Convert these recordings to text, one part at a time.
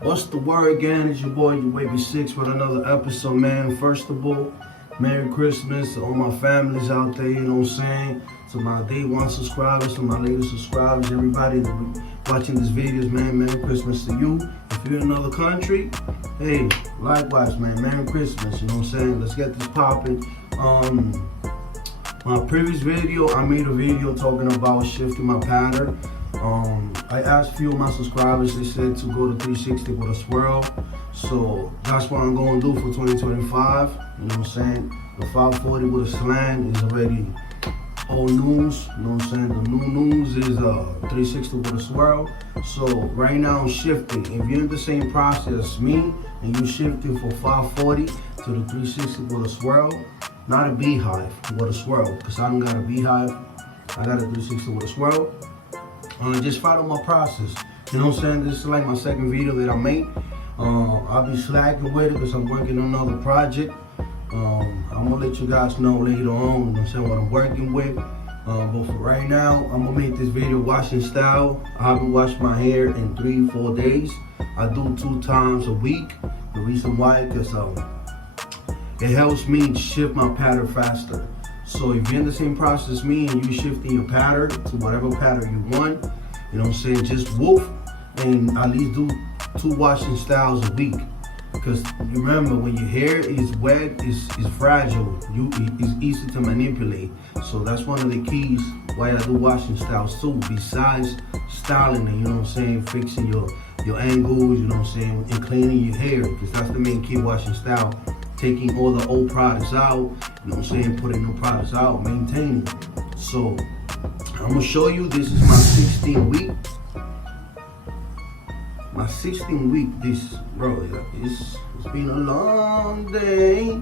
What's the word again? It's your boy, your Wavy 6 with another episode, man. First of all, Merry Christmas to all my families out there, you know what I'm saying? To my day one subscribers, to my latest subscribers, everybody that be watching these videos, man, Merry Christmas to you. If you're in another country, hey, likewise, man, Merry Christmas, you know what I'm saying? Let's get this popping. My previous video, I made a video talking about shifting my pattern. I asked a few of my subscribers, they said to go to 360 with a swirl. So that's what I'm going to do for 2025. You know what I'm saying? The 540 with a slant is already old news. You know what I'm saying? The new news is 360 with a swirl. So right now I'm shifting. If you're in the same process as me and you're shifting from 540 to the 360 with a swirl, not a beehive, with a swirl, because I don't got a beehive. I got a 360 with a swirl. Just follow my process. You know what I'm saying? This is like my second video that I made. I'll be slacking with it because I'm working on another project. I'm gonna let you guys know later on, you know what I'm saying, what I'm working with. But for right now, I'm gonna make this video washing style. I haven't washed my hair in 3-4 days. I do 2 times a week. The reason why, because it helps me shift my pattern faster. So if you're in the same process as me and you're shifting your pattern to whatever pattern you want, you know what I'm saying, just woof and at least do 2 washing styles a week. Because you remember, when your hair is wet, it's fragile, it's easy to manipulate. So that's one of the keys why I do washing styles too, besides styling it, you know what I'm saying, fixing your angles, you know what I'm saying, and cleaning your hair, because that's the main key washing style. Taking all the old products out, you know what I'm saying, putting new products out, maintaining. So I'm gonna show you, this is my 16th week. My 16th week, this, bro, it's been a long day.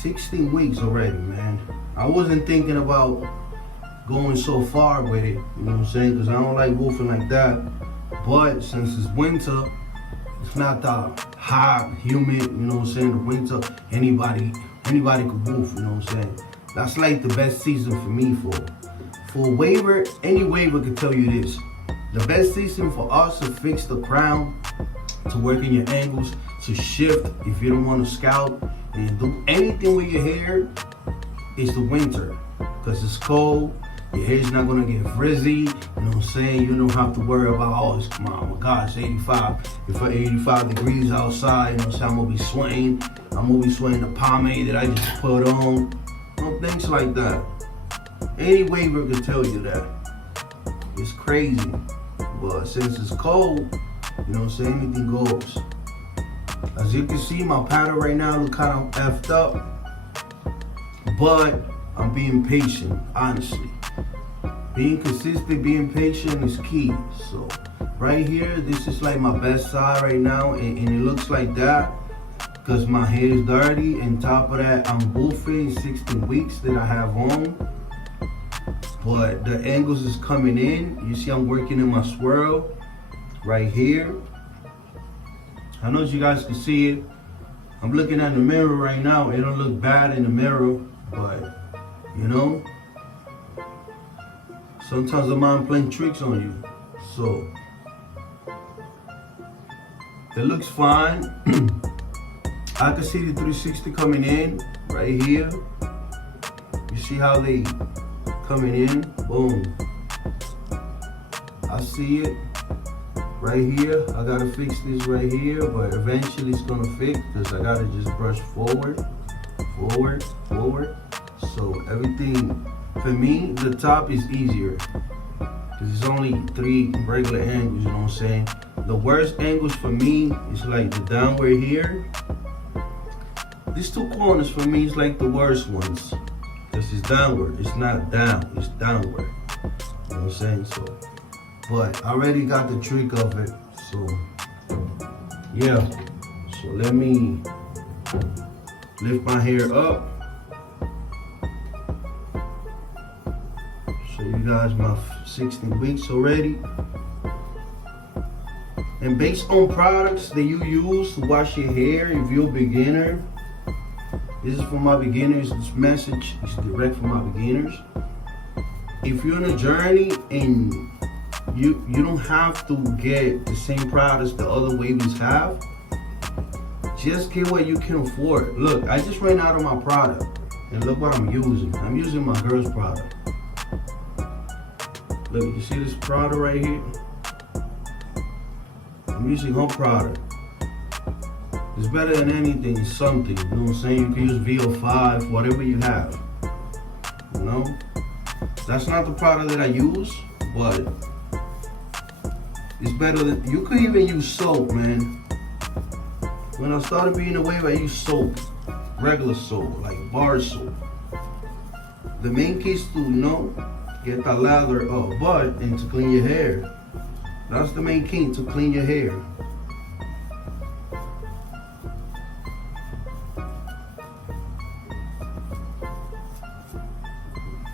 16 weeks already, man. I wasn't thinking about going so far with it, you know what I'm saying, because I don't like woofing like that. But since it's winter, it's not that hot, humid, you know what I'm saying, the winter, anybody could woof, you know what I'm saying. That's like the best season for me for a waiver. Any waiver could tell you this. The best season for us to fix the crown, to work in your angles, to shift if you don't want to scalp and do anything with your hair, is the winter. Because it's cold, your hair's not gonna get frizzy, you know what I'm saying? You don't have to worry about, oh my gosh, 85. If it's 85 degrees outside, you know what I'm saying, I'm gonna be sweating the pomade that I just put on. No, things like that. Any waiver could tell you that. It's crazy. But since it's cold, you know what I'm saying, anything goes. As you can see, my pattern right now look kind of effed up. But I'm being patient, honestly. Being consistent, being patient is key. So right here, this is like my best side right now, and it looks like that because my hair is dirty. And top of that, I'm woofing 16 weeks that I have on. But the angles is coming in. You see I'm working in my swirl right here. I know you guys can see it. I'm looking at the mirror right now. It don't look bad in the mirror, but you know, sometimes the mind playing tricks on you. So it looks fine. I can see the 360 coming in right here. You see how they coming in? Boom. I see it right here. I gotta fix this right here, but eventually it's gonna fix because I gotta just brush forward. So everything, for me, the top is easier because it's only 3 regular angles, you know what I'm saying? The worst angles for me is like the downward here. These 2 corners for me is like the worst ones because it's downward. It's not down, it's downward. You know what I'm saying? So, but I already got the trick of it. So yeah. So let me lift my hair up. Show you guys my 16 weeks already. And based on products that you use to wash your hair, if you're a beginner, this is for my beginners. This message is direct for my beginners. If you're on a journey and you don't have to get the same products the other wavies have. Just get what you can afford. Look, I just ran out of my product, and look what I'm using. I'm using my girl's product. Look, you see this product right here? I'm using her product. It's better than anything, it's something, you know what I'm saying? You can use VO5, whatever you have, you know? That's not the product that I use, but it's better than, you could even use soap, man. When I started being a wave, I used soap, regular soap, like bar soap. The main key is to, you know, get that lather butt and to clean your hair. That's the main key, to clean your hair.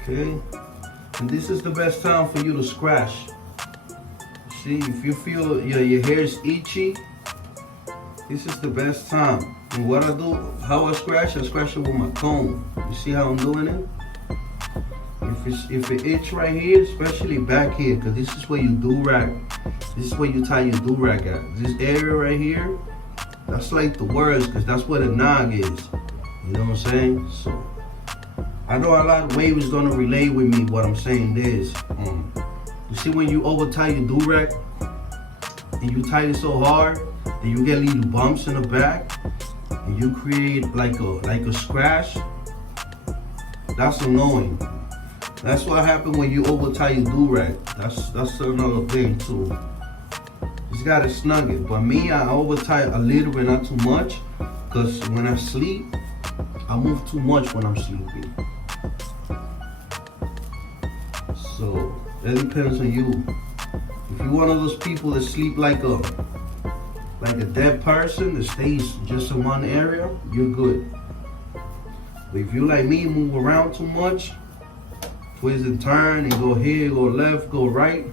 Okay, and this is the best time for you to scratch. See, if you feel your hair is itchy, this is the best time. And what I do, how I scratch it with my comb. You see how I'm doing it? If it itch right here, especially back here, because this is where you do-rag. This is where you tie your do-rag at. This area right here, that's like the worst, because that's where the nog is. You know what I'm saying? So, I know a lot of waves gonna relate with me. What I'm saying is, you see when you over tie your do-rag, and you tie it so hard, and you get little bumps in the back, and you create like a scratch. That's annoying. That's what happens when you over tie your do-rag. That's another thing too. Just gotta snug it. But me, I over tie a little bit, not too much, because when I sleep, I move too much when I'm sleeping. So that depends on you. If you're one of those people that sleep like a dead person that stays just in one area, you're good. But if you like me, move around too much, twist and turn and go here, go left, go right.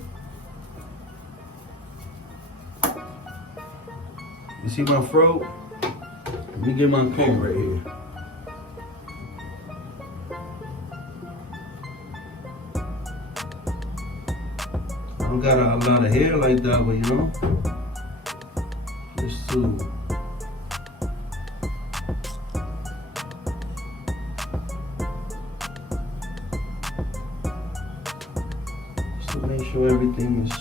You see my throat? Let me get my comb right here. I don't got a lot of hair like that, but you know, just to make sure everything is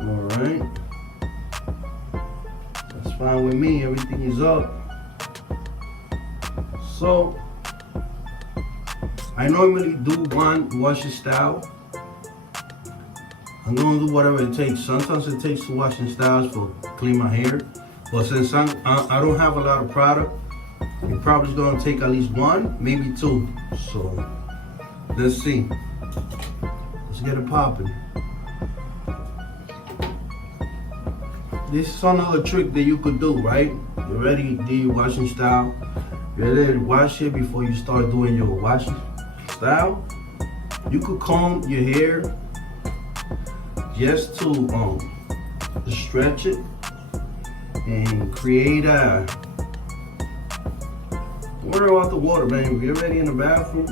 all right. That's fine with me. Everything is up. So I normally do one washing style. I'm gonna do whatever it takes. Sometimes it takes 2 washing styles for clean my hair, but since I don't have a lot of product, it probably gonna take at least 1, maybe 2. So let's see. Let's get it popping. This is another trick that you could do, right? You already did your washing style. You're ready to wash it before you start doing your washing style. You could comb your hair just to stretch it and create a, don't worry about the water, man. If you're already in the bathroom,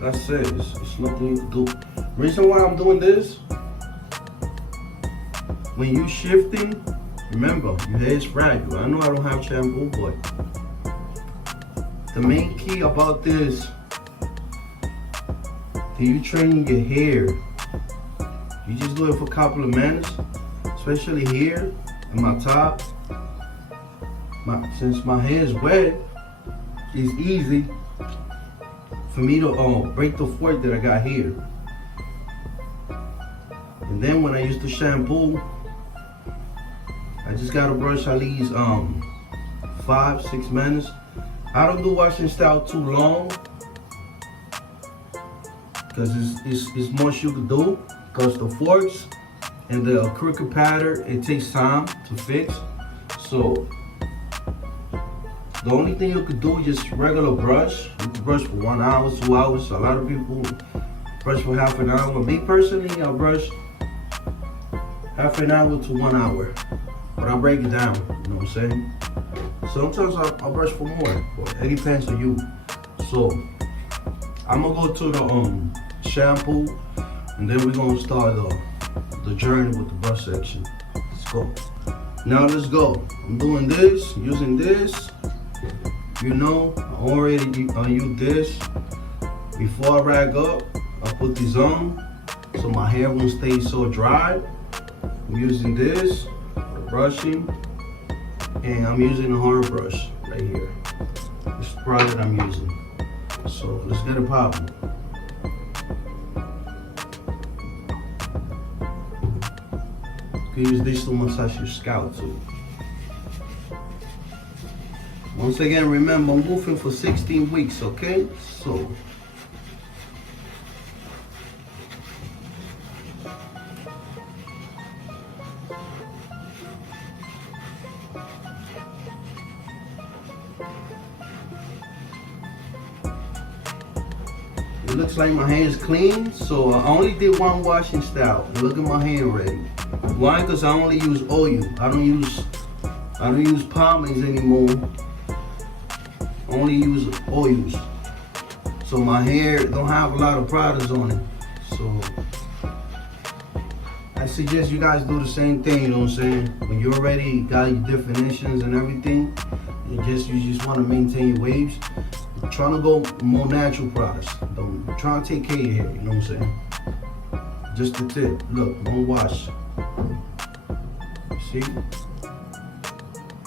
that's it. It's nothing you can do. Reason why I'm doing this, when you shifting, remember, your hair is fragile. I know I don't have shampoo, but the main key about this, when you training your hair, you just do it for a couple of minutes, especially here in my top. Since my hair is wet, it's easy for me to break the fork that I got here. And then when I use the shampoo, I just gotta brush at least 5-6 minutes. I don't do washing style too long because it's much you can do. Because the forks and the crooked pattern, it takes time to fix. So the only thing you could do is just regular brush. You can brush for 1 hour, 2 hours. A lot of people brush for half an hour. Me personally, I brush half an hour to 1 hour. But I break it down. You know what I'm saying? Sometimes I brush for more, but it depends on you. So I'm gonna go to the shampoo, and then we're gonna start the journey with the brush section. Let's go. Now let's go. I'm doing this, using this. You know, I already use this. Before I rag up, I put these on so my hair won't stay so dry. I'm using this for brushing, and I'm using a hard brush right here. This is the product I'm using. So let's get it popping. You can use this to massage your scalp too. Once again, remember, I'm moving for 16 weeks, okay? So it looks like my hair is clean, so I only did one washing style. Look at my hair already. Why? Because I only use oil. I don't use pomades anymore. I only use oils. So my hair don't have a lot of products on it. So I suggest you guys do the same thing, you know what I'm saying? When you already got your definitions and everything, you just want to maintain your waves. I'm trying to go more natural products. I'm trying to take care of your hair, you know what I'm saying? Just a tip. Look, don't wash. See?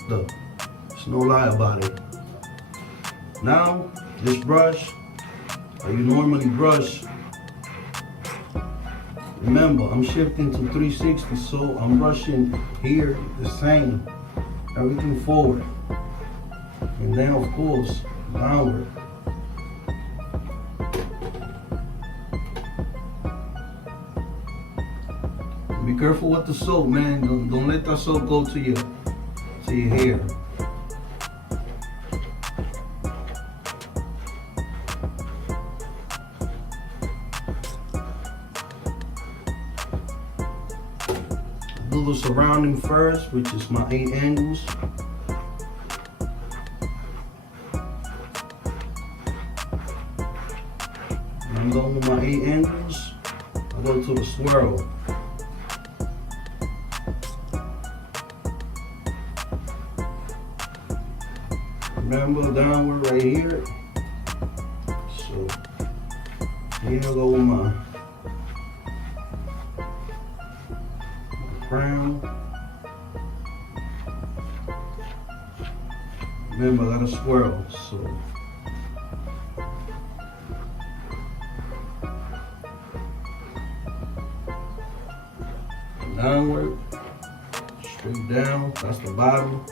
Look, there's no lie about it. Now, this brush, how you normally brush, remember, I'm shifting to 360, so I'm brushing here the same, everything forward. And then, of course, downward. Be careful with the soap, man. Don't let that soap go to your hair. Do the surrounding first, which is my 8 angles. And I'm going with my 8 angles. I go to the swirl. Remember, downward right here. So here I go with my crown. Remember, I got a swirl, so downward, straight down, that's the bottom.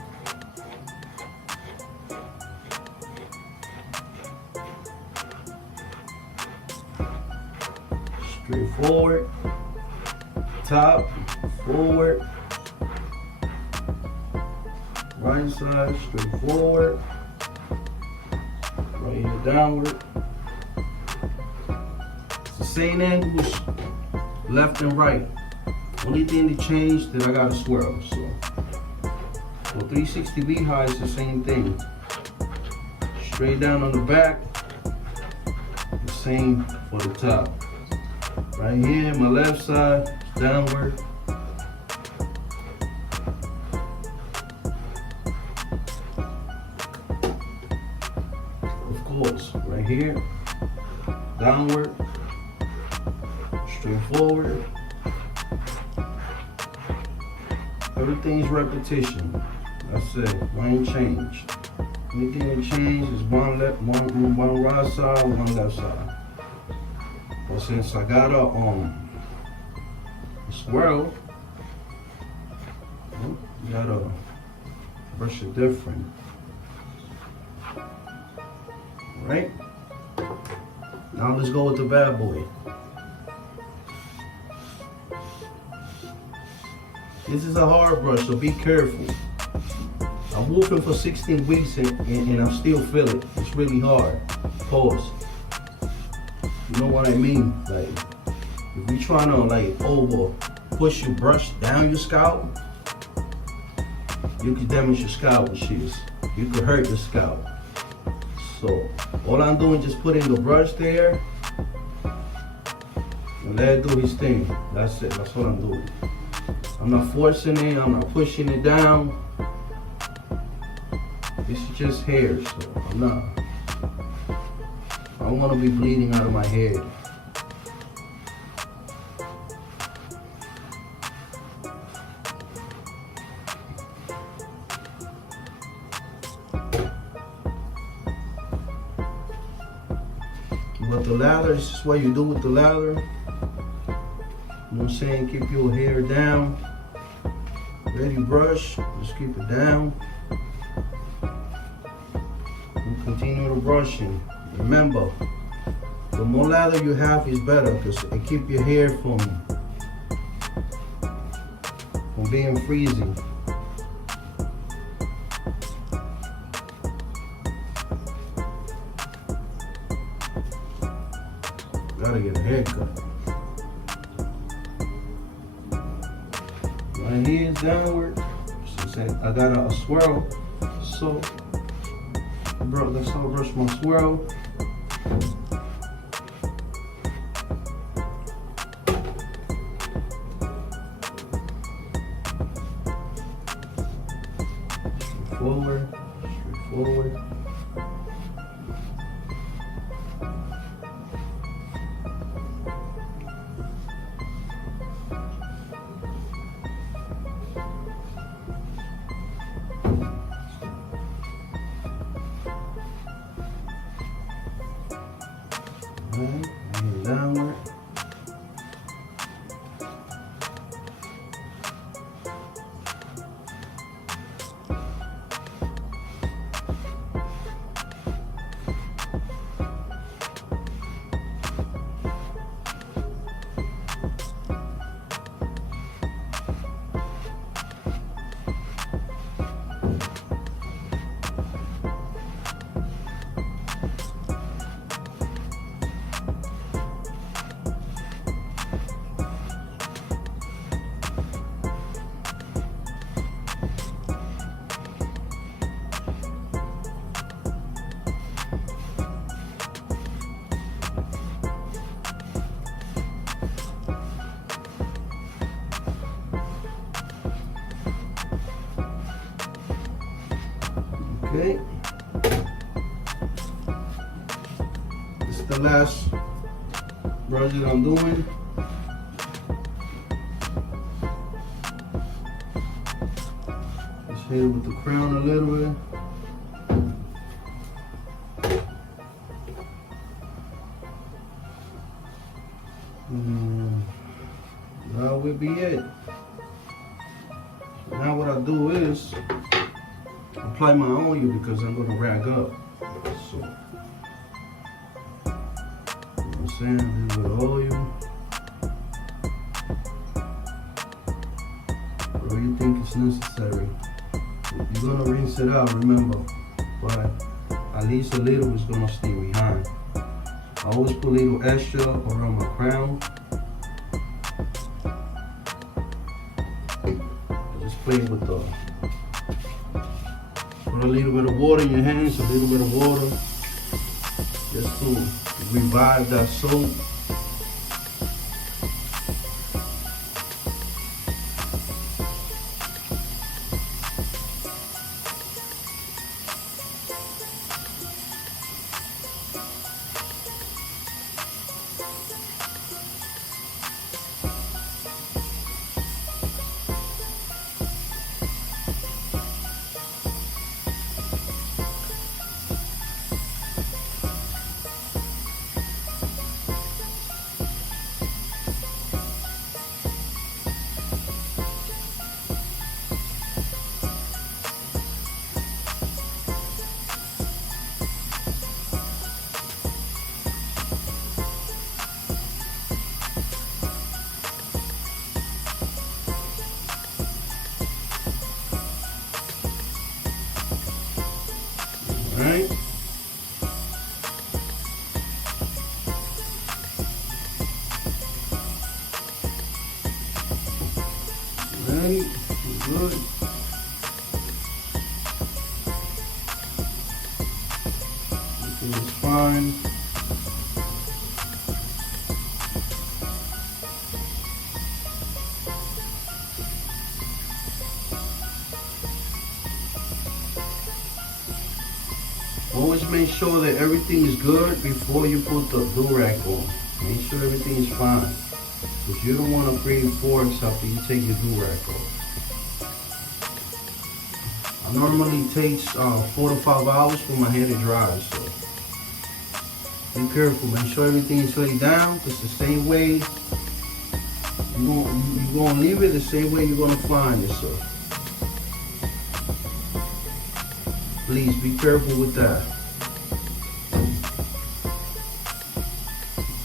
Straight forward, top, forward, right side, straight forward, right here downward. It's the same angles, left and right. Only thing that changed that I got a swirl. So for 360 V-high, it's the same thing. Straight down on the back, the same for the top. Right here, my left side, downward. Of course, right here, downward, straight forward. Everything's repetition. That's it. One change. Anything that changes is one right side, one left side. But since I got a swirl, you gotta brush it different. Right? Now let's go with the bad boy. This is a hard brush, so be careful. I'm wolfing for 16 weeks and I still feel it. It's really hard. Pause. You know what I mean? Like, if you're trying to like over push your brush down your scalp, you can damage your scalp with shears. You could hurt your scalp. So all I'm doing is just putting the brush there and let it do his thing. That's it. That's what I'm doing. I'm not forcing it. I'm not pushing it down. This is just hair, so I'm not. I don't want to be bleeding out of my head. But the lather is just what you do with the lather. You know what I'm saying? Keep your hair down. Ready brush, just keep it down. And continue the brushing. Remember, the more lather you have is better because it keeps your hair from being freezing. Gotta get a haircut. My hair is downward. I got a swirl. So, bro, that's how I brush my swirl. Forward, straight forward. And downward. Okay, this is the last brush that I'm doing. Just hit it with the crown a little bit. And that will be it. So now what I do is apply my oil because I'm going to rag up. So, you know what I'm saying? A little bit of oil. Whatever you think is necessary. If you're going to rinse it out, remember, but at least a little is going to stay behind. I always put a little extra around my crown. Just play with the. Put a little bit of water in your hands, a little bit of water, just to revive that soap. Alright. Ready? Good. Everything is fine. Always make sure that everything is good before you put the do-rag on. Make sure everything is fine, because you don't want to create forks after you take your do-rag off. It normally takes 4 to 5 hours for my hair to dry, so be careful. Make sure everything is laid down, because the same way you're gonna leave it, the same way you're gonna find yourself. Please be careful with that.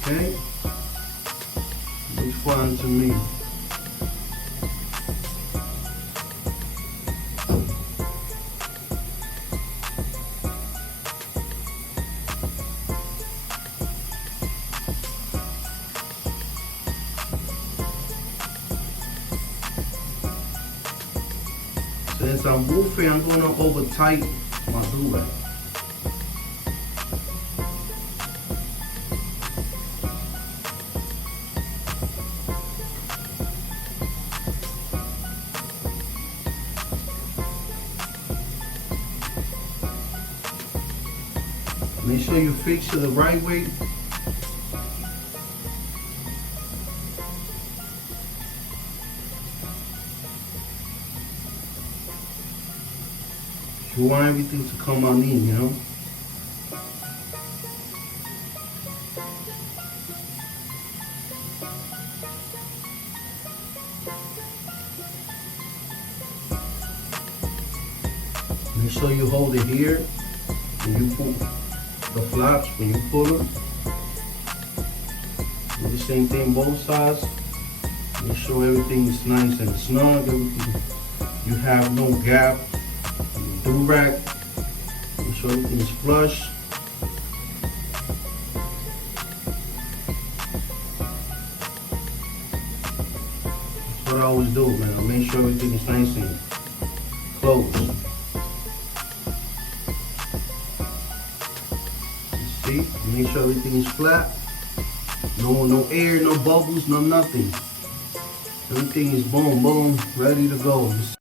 Okay? Looks fine to me. Since I'm woofing, I'm gonna over tight my do-rag. Make sure you fix it the right way. You want everything to come on in, you know? Make sure you hold it here when you pull the flaps, when you pull them. Do the same thing both sides. Make sure everything is nice and snug. Everything, you have no gap. Do-rag. Make sure everything is flush. That's what I always do, man. I make sure everything is nice and close. See? Make sure everything is flat. No air, no bubbles, no nothing. Everything is boom, boom, ready to go.